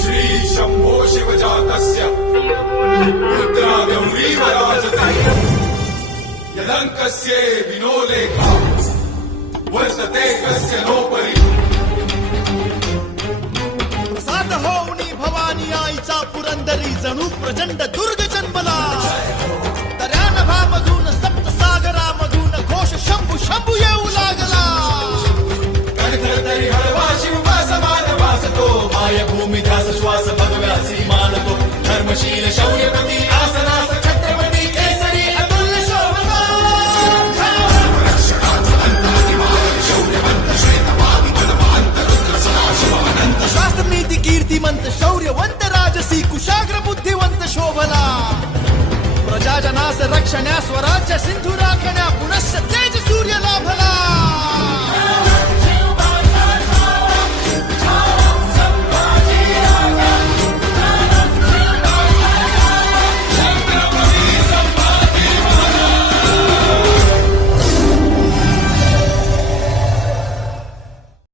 श्री शम्भो शिवजातस्य रुद्रागौरीव यदङ्कस्य विनोलेखा वर्तते कस्य नोपरि। प्रसाद होऊनी भवानी आईचा पुरंदरी जणू प्रचंड दुर्ग जन्मला శ్వాస శ్వాస పదగా సీమాలతో ధర్మశీల శౌర్యపతి ఆసనాస ఛత్రపతి కేసరి అతుల్య శోభన శాస్త్ర నీతి కీర్తిమంత శౌర్యవంత రాజసీ కుశాగ్ర బుద్ధివంత శోభన. ప్రజాజనాస రక్షణ స్వరాజ్య సింధురాఖణ పునశ్చ